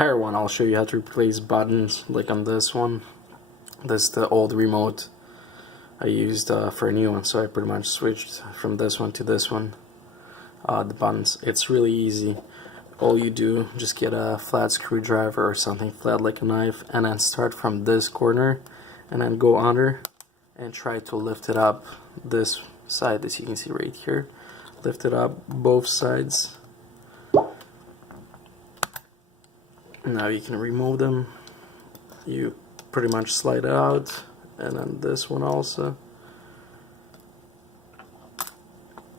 higher one, I'll show you how to replace buttons, like on this one. This is the old remote I used for a new one, so I pretty much switched from this one to this one. The buttons, it's really easy. All you do, just get a flat screwdriver or something flat like a knife, and then start from this corner and then go under and try to lift it up this side, as you can see right here. Lift it up both sides. Now you can remove them. You pretty much slide it out, and then this one also.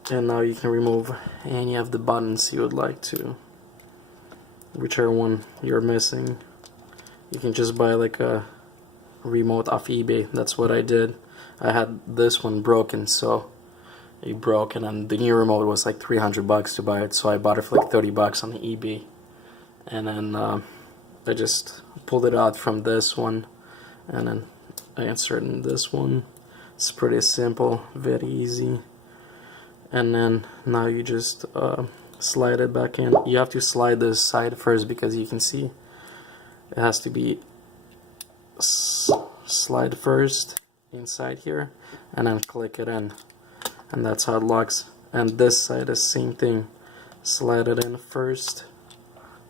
And now you can remove any of the buttons you would like to, whichever one you're missing. You can just buy like a remote off eBay. That's what I did. I had this one broken, so it broke, and then the new remote was like $300 to buy it, so I bought it for like $30 on eBay. And then I just pulled it out from this one, and then I inserted this one. It's pretty simple, very easy. And then now you just slide it back in. You have to slide this side first, because you can see it has to be slide first inside here and then click it in, and that's how it locks. And this side is same thing, slide it in first,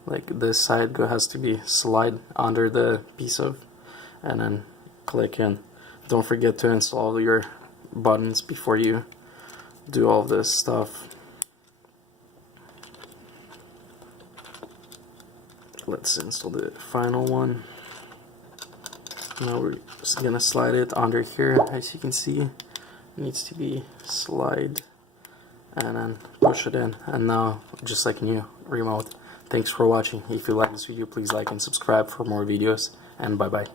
like this side has to be slide under the piece of, and then click in. Don't forget to install your buttons before you do all this stuff. Let's install the final one. Now we're just gonna slide it under here. As you can see, it needs to be slide and then push it in, and now just like a new remote. Thanks for watching. If you like this video, please like and subscribe for more videos, and bye bye.